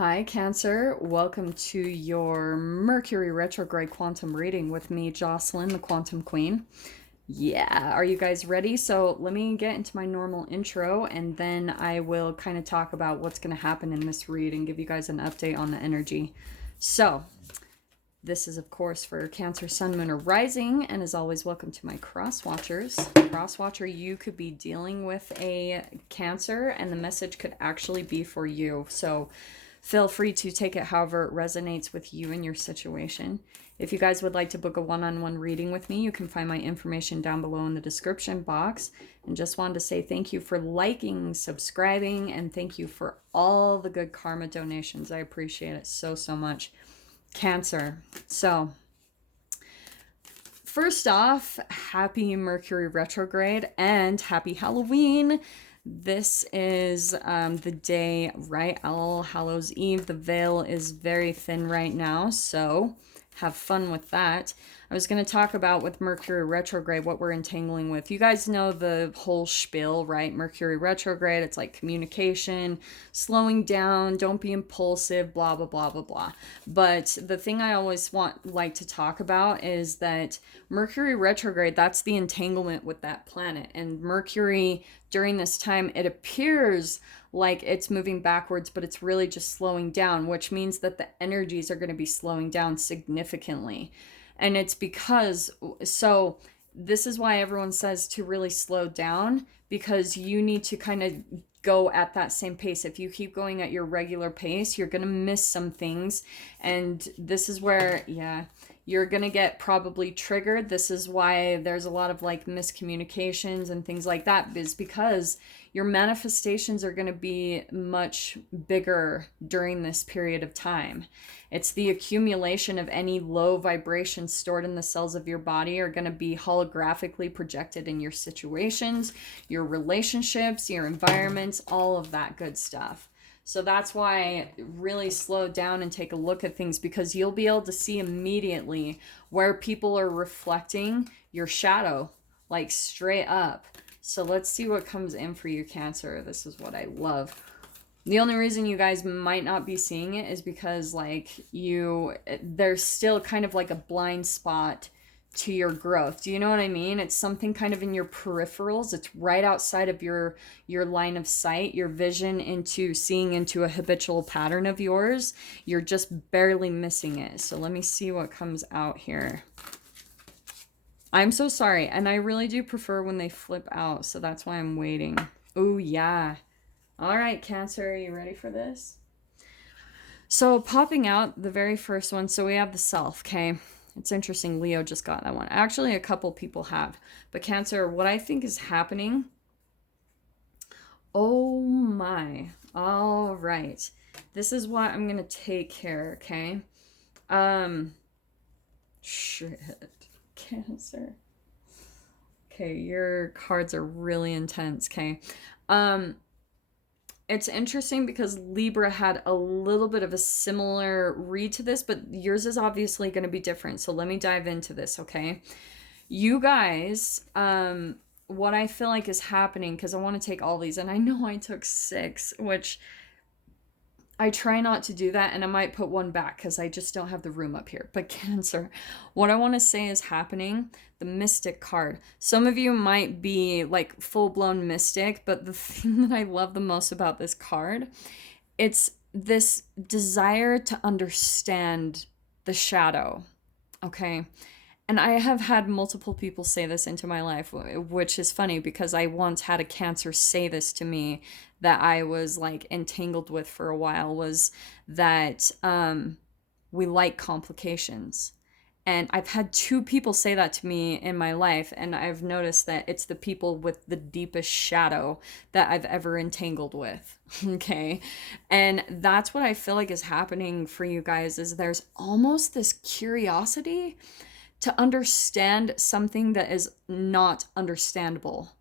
Hi, Cancer. Welcome to your Mercury Retrograde Quantum reading with me, Jocelyn, the Quantum Queen. Yeah, are you guys ready? So let me get into my normal intro and then I will kind of talk about what's going to happen in this read and give you guys an update on the energy. So this is, of course, for Cancer, Sun, Moon, or Rising, and as always, welcome to my cross watchers. Cross watcher, you could be dealing with a Cancer, and the message could actually be for you. So feel free to take it however it resonates with you and your situation. If you guys would like to book a one-on-one reading with me, you can find my information down below in the description box. And just wanted to say thank you for liking, subscribing, and thank you for all the good karma donations. I appreciate it so, so much. Cancer. So first off, happy Mercury retrograde and happy Halloween. This is the day, right? All Hallows Eve. The veil is very thin right now, so have fun with that. I was going to talk about with Mercury retrograde what we're entangling with. You guys know the whole spiel, right? Mercury retrograde, it's like communication, slowing down, don't be impulsive, blah, blah, blah, blah, blah. But the thing I always like to talk about is that Mercury retrograde, that's the entanglement with that planet. And Mercury, during this time, it appears like it's moving backwards, but it's really just slowing down, which means that the energies are going to be slowing down significantly. And it's because, so this is why everyone says to really slow down, because you need to kind of go at that same pace. If you keep going at your regular pace, you're going to miss some things. And this is where, yeah, you're going to get probably triggered. This is why there's a lot of like miscommunications and things like that, is because your manifestations are going to be much bigger during this period of time. It's the accumulation of any low vibrations stored in the cells of your body are going to be holographically projected in your situations, your relationships, your environments, all of that good stuff. So that's why really slow down and take a look at things, because you'll be able to see immediately where people are reflecting your shadow, like straight up. So let's see what comes in for you, Cancer. This is what I love. The only reason you guys might not be seeing it is because like there's still kind of like a blind spot to your growth. Do you know what I mean? It's something kind of in your peripherals. It's right outside of your line of sight, your vision into seeing into a habitual pattern of yours. You're just barely missing it. So let me see what comes out here. I'm so sorry. And I really do prefer when they flip out. So that's why I'm waiting. Oh, yeah. All right, Cancer, are you ready for this? So popping out the very first one. So we have the self, okay? It's interesting. Leo just got that one. Actually, a couple people have. But Cancer, what I think is happening. Oh my. All right. This is what I'm going to take care, okay? Shit. Cancer. Okay, your cards are really intense, okay? It's interesting because Libra had a little bit of a similar read to this, but yours is obviously going to be different. So let me dive into this, okay? You guys, what I feel like is happening, because I want to take all these, and I know I took 6, which I try not to do that, and I might put one back because I just don't have the room up here. But Cancer, what I want to say is happening, the Mystic card. Some of you might be like full-blown mystic, but the thing that I love the most about this card, it's this desire to understand the shadow, okay? And I have had multiple people say this into my life, which is funny because I once had a Cancer say this to me that I was like entangled with for a while, was that we like complications. And I've had 2 people say that to me in my life, and I've noticed that it's the people with the deepest shadow that I've ever entangled with, okay? And that's what I feel like is happening for you guys, is there's almost this curiosity to understand something that is not understandable.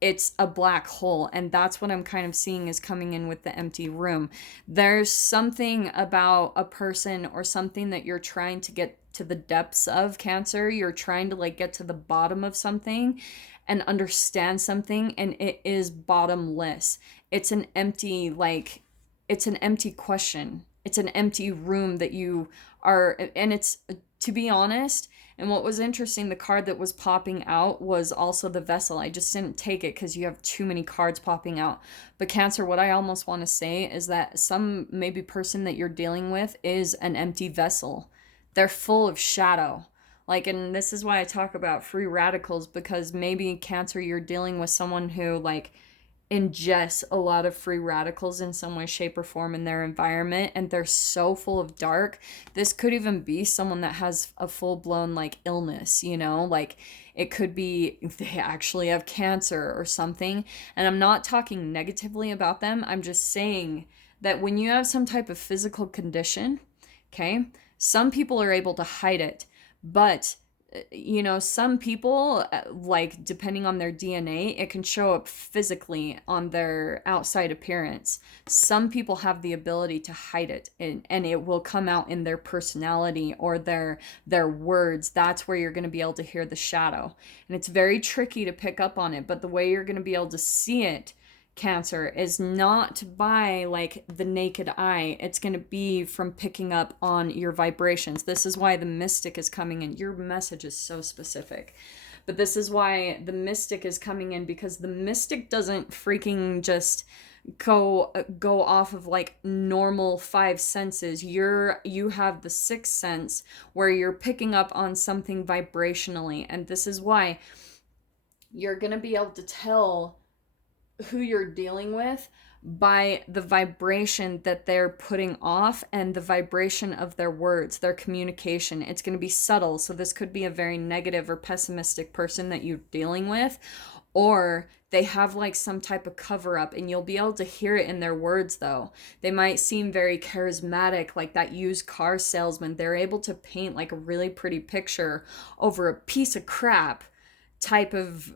It's a black hole, and that's what I'm kind of seeing is coming in with the empty room. There's something about a person or something that you're trying to get to the depths of, Cancer. You're trying to like get to the bottom of something and understand something, and it is bottomless. It's an empty, like, it's an empty question. It's an empty room that you are, and it's, to be honest, and what was interesting, the card that was popping out was also the vessel. I just didn't take it because you have too many cards popping out. But Cancer, what I almost want to say is that some maybe person that you're dealing with is an empty vessel. They're full of shadow. Like, and this is why I talk about free radicals, because maybe Cancer, you're dealing with someone who, like, ingest a lot of free radicals in some way, shape, or form in their environment, and they're so full of dark. This could even be someone that has a full-blown, like, illness, you know, like it could be they actually have cancer or something. And I'm not talking negatively about them, I'm just saying that when you have some type of physical condition, okay, some people are able to hide it, but you know, some people, like, depending on their DNA, it can show up physically on their outside appearance. Some people have the ability to hide it, and it will come out in their personality or their words. That's where you're going to be able to hear the shadow. And it's very tricky to pick up on it, but the way you're going to be able to see it, Cancer, is not by like the naked eye. It's going to be from picking up on your vibrations. This is why the mystic is coming in. Your message is so specific, but this is why the mystic is coming in, because the mystic doesn't freaking just go off of like normal five senses. You have the sixth sense where you're picking up on something vibrationally, and this is why you're going to be able to tell who you're dealing with by the vibration that they're putting off and the vibration of their words, their communication. It's going to be subtle. So this could be a very negative or pessimistic person that you're dealing with, or they have like some type of cover up, and you'll be able to hear it in their words though. They might seem very charismatic, like that used car salesman. They're able to paint like a really pretty picture over a piece of crap type of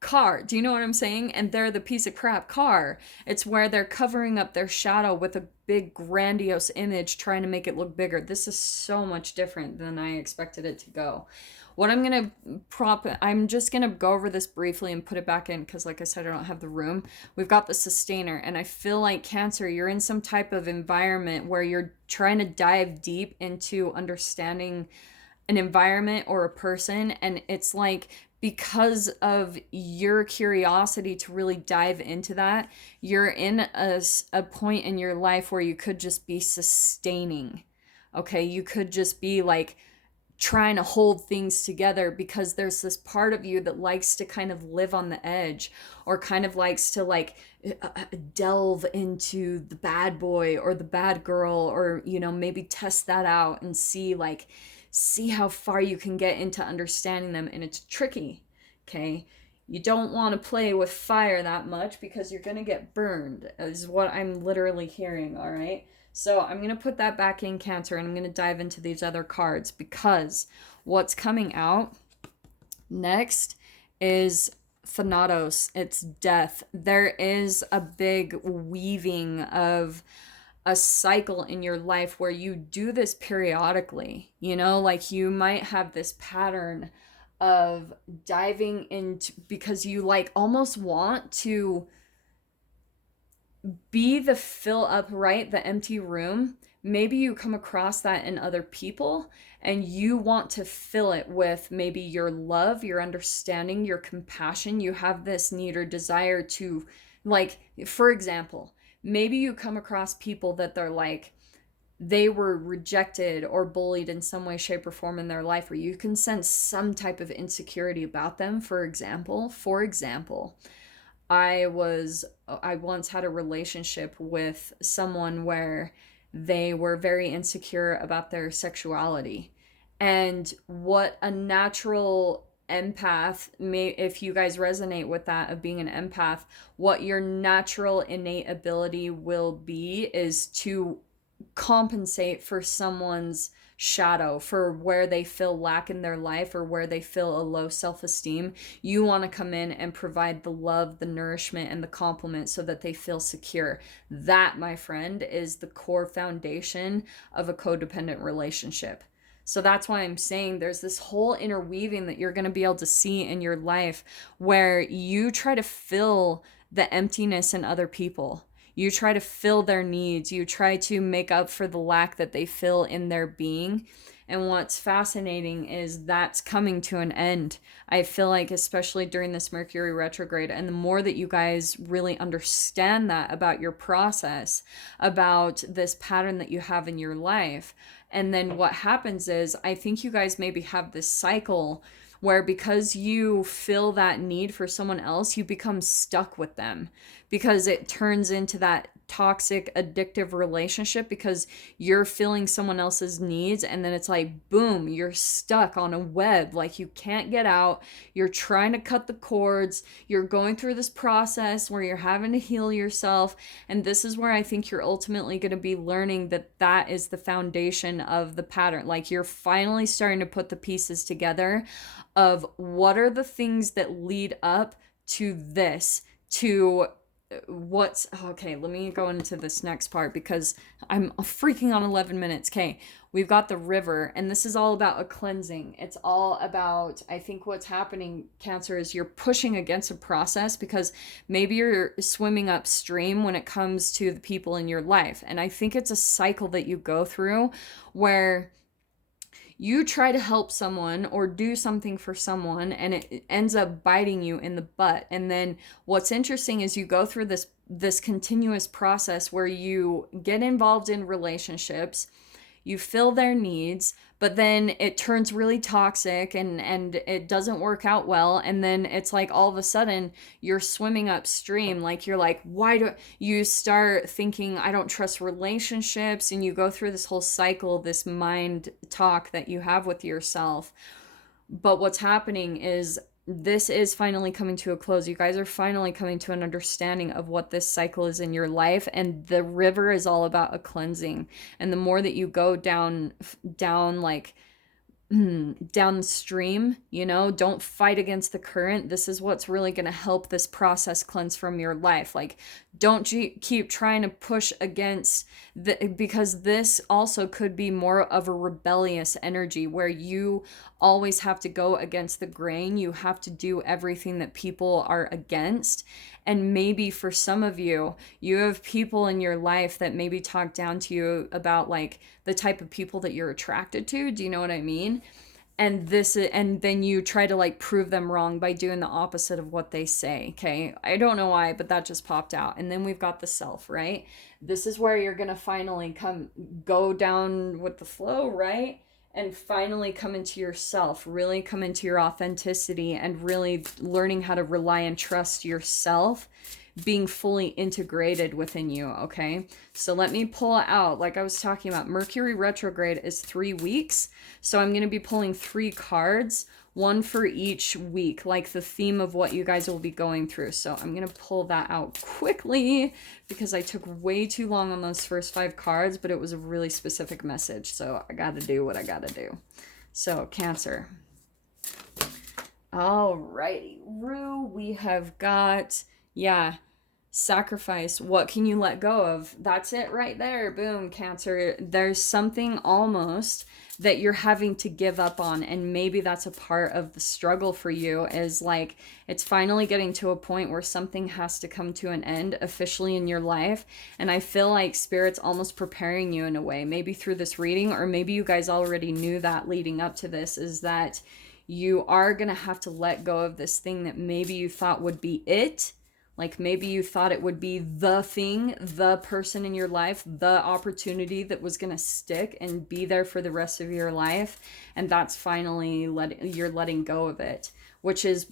car. Do you know what I'm saying? And they're the piece of crap car. It's where they're covering up their shadow with a big grandiose image, trying to make it look bigger. This is so much different than I expected it to go. What I'm just going to go over this briefly and put it back in, because like I said, I don't have the room. We've got the sustainer, and I feel like Cancer, you're in some type of environment where you're trying to dive deep into understanding an environment or a person, and it's like, because of your curiosity to really dive into that, you're in a point in your life where you could just be sustaining. Okay, you could just be like trying to hold things together, because there's this part of you that likes to kind of live on the edge, or kind of likes to like delve into the bad boy or the bad girl, or, you know, maybe test that out and see how far you can get into understanding them. And it's tricky, okay? You don't want to play with fire that much, because you're going to get burned, is what I'm literally hearing, all right? So I'm going to put that back in, Cancer, and I'm going to dive into these other cards, because what's coming out next is Thanatos. It's death. There is a big weaving of a cycle in your life where you do this periodically, you know, like you might have this pattern of diving into, because you like almost want to be the fill up, right? The empty room. Maybe you come across that in other people, and you want to fill it with maybe your love, your understanding, your compassion. You have this need or desire to, like, for example, maybe you come across people that they're like, they were rejected or bullied in some way, shape, or form in their life, or you can sense some type of insecurity about them. For example, I once had a relationship with someone where they were very insecure about their sexuality. And what a natural empath may, if you guys resonate with that, of being an empath, what your natural innate ability will be is to compensate for someone's shadow, for where they feel lack in their life or where they feel a low self-esteem. You want to come in and provide the love, the nourishment, and the compliment so that they feel secure. That, my friend, is the core foundation of a codependent relationship. So that's why I'm saying there's this whole interweaving that you're going to be able to see in your life where you try to fill the emptiness in other people. You try to fill their needs. You try to make up for the lack that they feel in their being. And what's fascinating is that's coming to an end. I feel like, especially during this Mercury retrograde, and the more that you guys really understand that about your process, about this pattern that you have in your life, and then what happens is, I think you guys maybe have this cycle where because you feel that need for someone else, you become stuck with them because it turns into that toxic, addictive relationship because you're filling someone else's needs, and then it's like, boom, you're stuck on a web. Like, you can't get out. You're trying to cut the cords. You're going through this process where you're having to heal yourself. And this is where I think you're ultimately going to be learning that that is the foundation of the pattern. Like, you're finally starting to put the pieces together of what are the things that lead up to this, to what's okay. Let me go into this next part because I'm freaking on 11 minutes. Okay, we've got the river, and this is all about a cleansing. It's all about, I think what's happening, Cancer, is you're pushing against a process because maybe you're swimming upstream when it comes to the people in your life. And I think it's a cycle that you go through where you try to help someone or do something for someone and it ends up biting you in the butt. And then what's interesting is you go through this continuous process where you get involved in relationships, you fill their needs, but then it turns really toxic and it doesn't work out well. And then it's like all of a sudden you're swimming upstream. Like, you're like, why do you start thinking, I don't trust relationships? And you go through this whole cycle, this mind talk that you have with yourself. But what's happening is this is finally coming to a close. You guys are finally coming to an understanding of what this cycle is in your life, and the river is all about a cleansing. And the more that you go down like downstream, don't fight against the current. This is what's really going to help this process cleanse from your life. Like, don't keep trying to push against because this also could be more of a rebellious energy where you always have to go against the grain. You have to do everything that people are against. And maybe for some of you, you have people in your life that maybe talk down to you about like the type of people that you're attracted to. Do you know what I mean? And then you try to like prove them wrong by doing the opposite of what they say. Okay, I don't know why, but that just popped out. And then we've got the self, right? This is where you're gonna finally go down with the flow, right? And finally come into yourself, really come into your authenticity, and really learning how to rely and trust yourself being fully integrated within you. Okay, so let me pull out, like I was talking about, Mercury retrograde is 3 weeks, so I'm going to be pulling 3 cards, one for each week, like the theme of what you guys will be going through. So I'm going to pull that out quickly because I took way too long on those first 5 cards, but it was a really specific message, so I got to do what I got to do. So Cancer, all righty, Rue, we have got, sacrifice. What can you let go of? That's it right there. Boom, Cancer. There's something almost that you're having to give up on, and maybe that's a part of the struggle for you, is like it's finally getting to a point where something has to come to an end officially in your life. And I feel like Spirit's almost preparing you in a way, maybe through this reading, or maybe you guys already knew that leading up to this, is that you are gonna have to let go of this thing that maybe you thought would be it. Like maybe you thought it would be the thing, the person in your life, the opportunity that was going to stick and be there for the rest of your life. And that's finally you're letting go of it, which is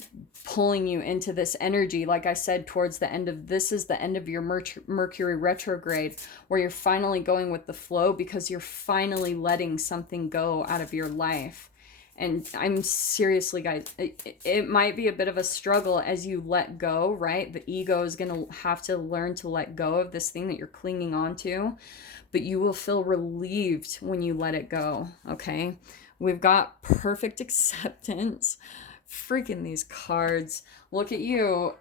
pulling you into this energy. Like I said, towards the end of, this is the end of your Mercury retrograde, where you're finally going with the flow because you're finally letting something go out of your life. And I'm seriously, guys, it might be a bit of a struggle as you let go, right? The ego is going to have to learn to let go of this thing that you're clinging on to, but you will feel relieved when you let it go, okay? We've got perfect acceptance. Freaking these cards. Look at you,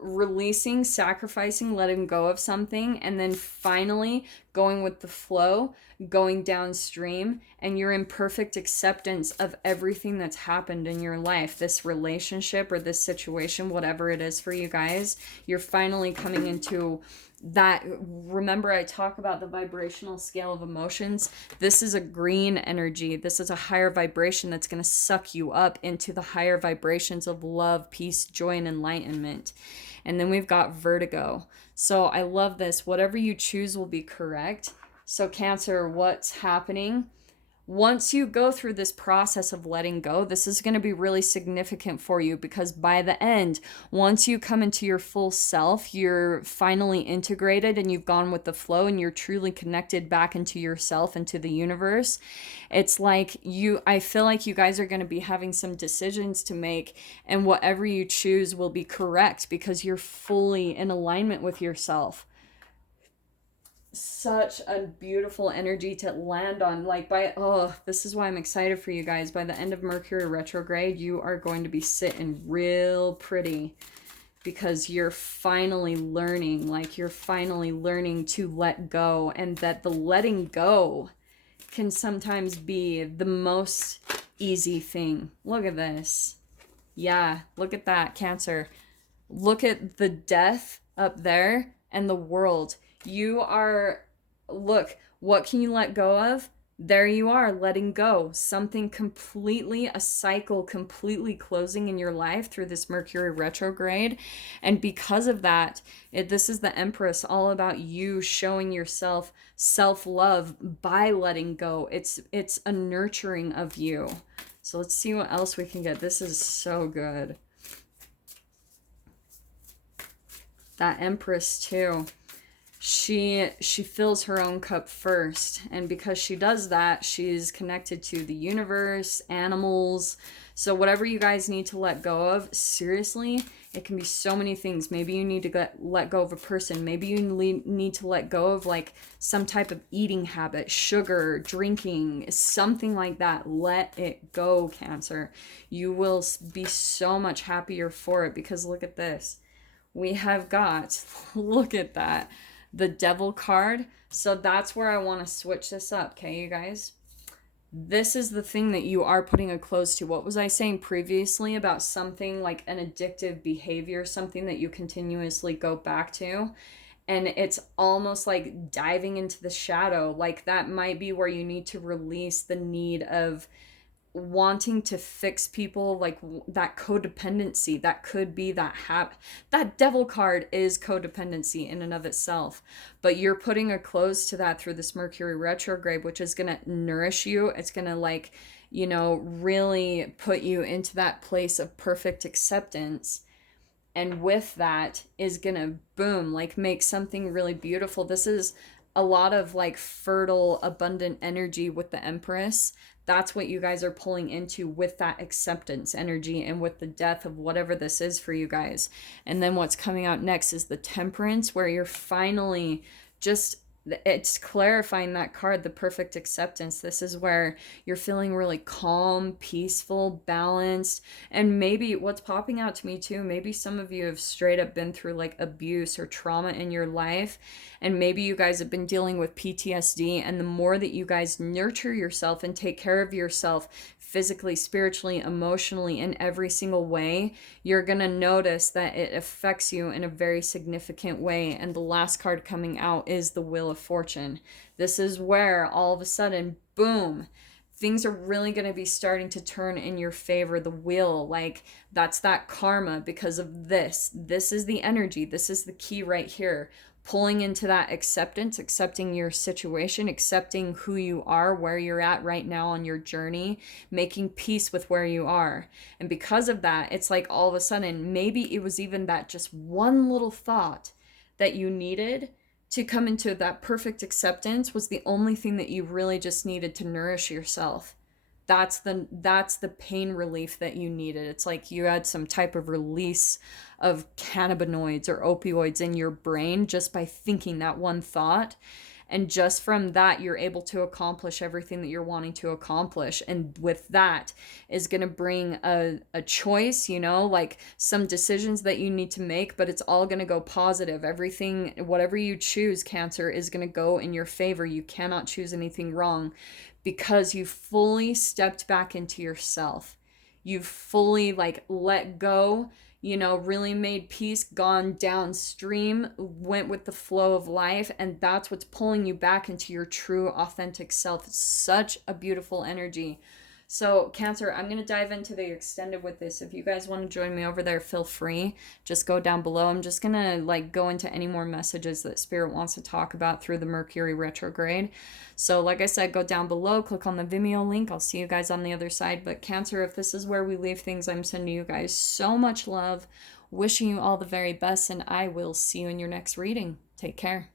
releasing, sacrificing, letting go of something, and then finally going with the flow, going downstream, and you're in perfect acceptance of everything that's happened in your life, this relationship or this situation, whatever it is for you guys. You're finally coming into that, remember I talk about the vibrational scale of emotions. This is a green energy. This is a higher vibration that's going to suck you up into the higher vibrations of love, peace, joy, and enlightenment. And then we've got vertigo. So I love this. Whatever you choose will be correct. So Cancer, what's happening? Once you go through this process of letting go, this is going to be really significant for you, because by the end, once you come into your full self, you're finally integrated and you've gone with the flow and you're truly connected back into yourself, into the universe. It's like I feel like you guys are going to be having some decisions to make, and whatever you choose will be correct because you're fully in alignment with yourself. Such a beautiful energy to land on. Like, this is why I'm excited for you guys. By the end of Mercury retrograde, you are going to be sitting real pretty, because you're finally learning, to let go, and that the letting go can sometimes be the most easy thing. Look at this. Yeah, look at that, Cancer. Look at the death up there and the world. Look, what can you let go of? There you are, letting go. Something completely, a cycle completely closing in your life through this Mercury retrograde. And because of that, this is the Empress, all about you showing yourself self-love by letting go. It's a nurturing of you. So let's see what else we can get. This is so good. That Empress too. She fills her own cup first, and because she does that, she's connected to the universe, animals. So whatever you guys need to let go of, seriously, it can be so many things. Maybe you need to let go of a person. Maybe you need to let go of like some type of eating habit, sugar, drinking, something like that. Let it go, Cancer. You will be so much happier for it, because look at this. We have got, look at that, the Devil card. So that's where I want to switch this up, okay, you guys? This is the thing that you are putting a close to. What was I saying previously about something like an addictive behavior, something that you continuously go back to? And it's almost like diving into the shadow. Like, that might be where you need to release the need of wanting to fix people, like that codependency. That could be that that Devil card is codependency in and of itself, but you're putting a close to that through this Mercury retrograde, which is going to nourish you. It's going to, like, you know, really put you into that place of perfect acceptance, and with that is going to boom, like, make something really beautiful. This is a lot of like fertile, abundant energy with the Empress. That's what you guys are pulling into with that acceptance energy and with the death of whatever this is for you guys. And then what's coming out next is the Temperance, where you're finally just, it's clarifying that card, the perfect acceptance. This is where you're feeling really calm, peaceful, balanced. And maybe what's popping out to me too, maybe some of you have straight up been through like abuse or trauma in your life, and maybe you guys have been dealing with PTSD. And the more that you guys nurture yourself and take care of yourself physically, spiritually, emotionally, in every single way, you're gonna notice that it affects you in a very significant way. And the last card coming out is the Wheel of Fortune. This is where all of a sudden, boom, things are really going to be starting to turn in your favor. The wheel, like, that's that karma because of this. This is the energy. This is the key right here. Pulling into that acceptance, accepting your situation, accepting who you are, where you're at right now on your journey, making peace with where you are. And because of that, it's like all of a sudden, maybe it was even that just one little thought that you needed to come into that perfect acceptance was the only thing that you really just needed to nourish yourself. That's the pain relief that you needed. It's like you had some type of release of cannabinoids or opioids in your brain just by thinking that one thought. And just from that, you're able to accomplish everything that you're wanting to accomplish. And with that is going to bring a choice, you know, like some decisions that you need to make, but it's all going to go positive. Everything, whatever you choose, Cancer, is going to go in your favor. You cannot choose anything wrong because you fully stepped back into yourself. You've fully like let go. you know, really made peace, gone downstream, went with the flow of life, and that's what's pulling you back into your true authentic self. It's such a beautiful energy. So Cancer, I'm going to dive into the extended with this. If you guys want to join me over there, feel free. Just go down below. I'm just going to like go into any more messages that Spirit wants to talk about through the Mercury retrograde. So like I said, go down below, click on the Vimeo link. I'll see you guys on the other side. But Cancer, if this is where we leave things, I'm sending you guys so much love, wishing you all the very best, and I will see you in your next reading. Take care.